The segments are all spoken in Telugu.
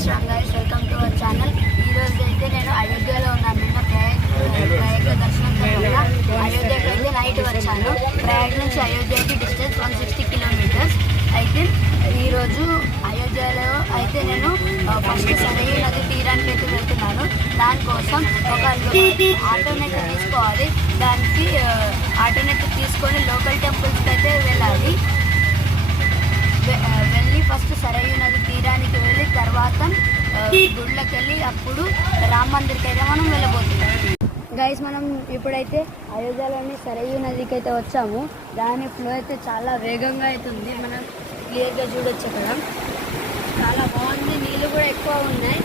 Sriram guys, welcome to our channel. ఈ రోజు అయితే నేను అయోధ్యలో ఉన్నాను. నిన్న ప్రయాగ్ దర్శనం తర్వాత అయోధ్యకి అయితే నైట్ వచ్చాను. ప్రయాగ్ నుంచి అయోధ్యకి డిస్టెన్స్ 160 కిలోమీటర్స్. అయితే ఈరోజు అయోధ్యలో అయితే నేను ఫస్ట్ సరయూ నది తీరానికి అయితే వెళ్తున్నాను. దానికోసం ఒక ఆటోనైతే తీసుకోవాలి. దానికి ఆటోనైతే తీసుకొని లోకల్ టెంపుల్స్కి అయితే వెళ్ళాలి. వెళ్ళి ఫస్ట్ సరయూ నది తీరానికి వెళ్ళి తర్వాత గుళ్ళకి వెళ్ళి అప్పుడు రామ్ మందిర్కి అయితే మనం వెళ్ళబోతున్నాం. గైస్, మనం ఇప్పుడైతే అయోధ్యలోని సరయూ నదికి అయితే వచ్చాము. దాని ఫ్లో అయితే చాలా వేగంగా అవుతుంది. మనం క్లియర్గా చూడొచ్చు. అక్కడ చాలా బాగుంది. నీళ్ళు కూడా ఎక్కువ ఉన్నాయి.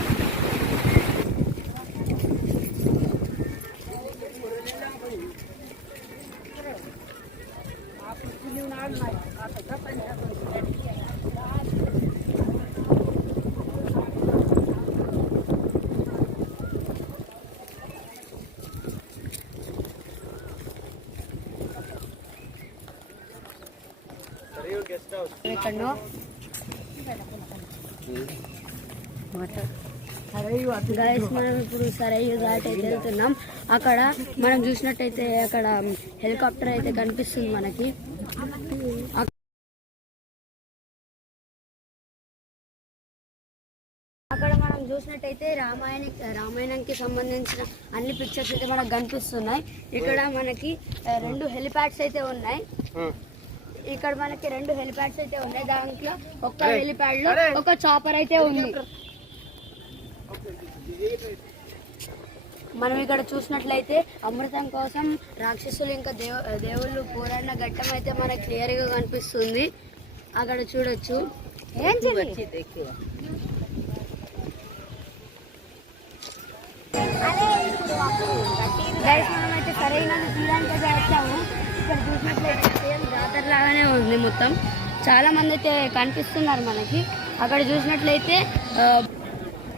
గైస్, మనం ఇప్పుడు సరయూ ఘాట్ అయితే వెళ్తున్నాం. అక్కడ మనం చూసినట్టయితే అక్కడ హెలికాప్టర్ అయితే కనిపిస్తుంది మనకి. అక్కడ మనం చూసినట్టయితే రామాయణంకి సంబంధించిన అన్ని పిక్చర్స్ అయితే మనకు కనిపిస్తున్నాయి. ఇక్కడ మనకి 2 హెలిప్యాడ్స్ అయితే ఉన్నాయి. దాంట్లో ఒక హెలిప్యాడ్ లో ఒక చాపర్ అయితే ఉంది. మనం ఇక్కడ చూసినట్లయితే అమృతం కోసం రాక్షసులు ఇంకా దేవుళ్ళు పోరాడిన ఘట్టం అయితే మనకి క్లియర్ గా కనిపిస్తుంది. అక్కడ చూడొచ్చు. మనమైతే సరైన తీరానికి అయితే వచ్చాము. ఇక్కడ చూసినట్లయితే సేమ్ జాతర లాగానే ఉంది. మొత్తం చాలా మంది అయితే కనిపిస్తున్నారు మనకి. అక్కడ చూసినట్లయితే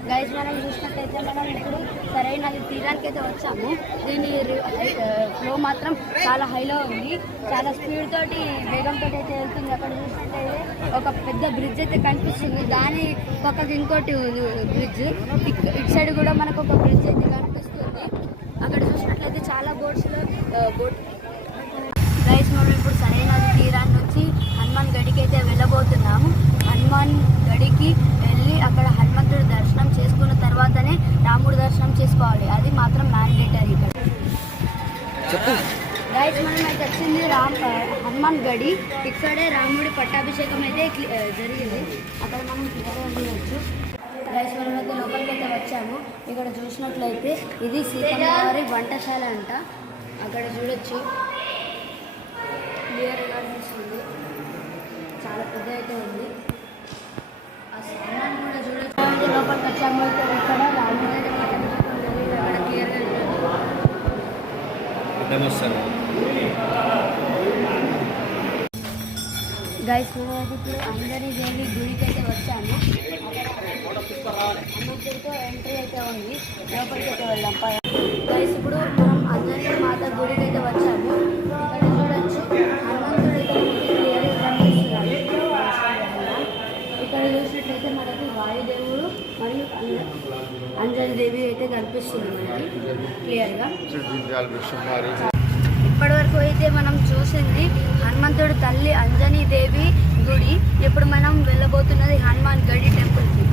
గైస్, మనం చూసినట్లయితే మనం ఇప్పుడు సరైన తీరానికి అయితే వచ్చాము. దీని ఫ్లో మాత్రం చాలా హైలో ఉంది. చాలా స్పీడ్ తోటి వేగంతో అయితే వెళ్తుంది. అక్కడ చూసినట్లయితే ఒక పెద్ద బ్రిడ్జ్ అయితే కనిపిస్తుంది. దాని పక్కకి ఇంకోటి బ్రిడ్జ్, ఇటు సైడ్ కూడా మనకు ఒక బ్రిడ్జ్ అయితే కనిపిస్తుంది. అక్కడ చూసినట్లయితే చాలా బోట్ గైస్, మనం ఇప్పుడు సరైన తీరాన్ని నుంచి హనుమాన్ గడికి అయితే వెళ్ళబోతున్నాము. హనుమాన్ గడికి వెళ్ళి అక్కడ హనుమంతుడి దర్శనం చేసుకున్న తర్వాతనే రాముడి దర్శనం చేసుకోవాలి. అది మాత్రం మ్యాండేటరీ. గైస్, మనం అయితే వచ్చింది హనుమాన్ గడి. ఇక్కడే రాముడి పట్టాభిషేకం అయితే జరిగింది. అక్కడ మనం క్లియర్గా చూడవచ్చు. గైస్, మనం అయితే లోపలికి అయితే వచ్చాము. ఇక్కడ చూసినట్లయితే ఇది సీతమ్మ వారి వంటశాల అంట. అక్కడ చూడొచ్చు, క్లియర్గా అనిపిస్తుంది. చాలా పెద్ద అయితే ఉంది. ఆ సామాన్ కూడా చూడొచ్చు. లోపలికి వచ్చాము. ఇక్కడ రాముడి అక్కడ క్లియర్గా గైస్, మనం ఇప్పుడు అంజనీ దేవి గుడికి అయితే వచ్చాము. హనుమంతుడితో ఎంట్రీ అయితే ఉంది. లోపలికి అయితే వెళ్దాం. గైస్, ఇప్పుడు మనం అంజనీ మాత గుడికి అయితే వచ్చాము. ఇక్కడ చూడొచ్చు, హనుమంతుడు అయితే క్లియర్గా కనిపిస్తున్నాడు. ఇక్కడ చూసినట్లయితే మనకి వాయుదేవుడు మరియు అంజనీ దేవి అయితే కనిపిస్తుంది మనకి క్లియర్గా. ఇప్పటివరకు అయితే మనం చూసింది హనుమంతుడు తల్లి అంజనీ దేవి గుడి. ఇప్పుడు మనం వెళ్ళబోతున్నది హనుమాన్ గడి టెంపుల్కి.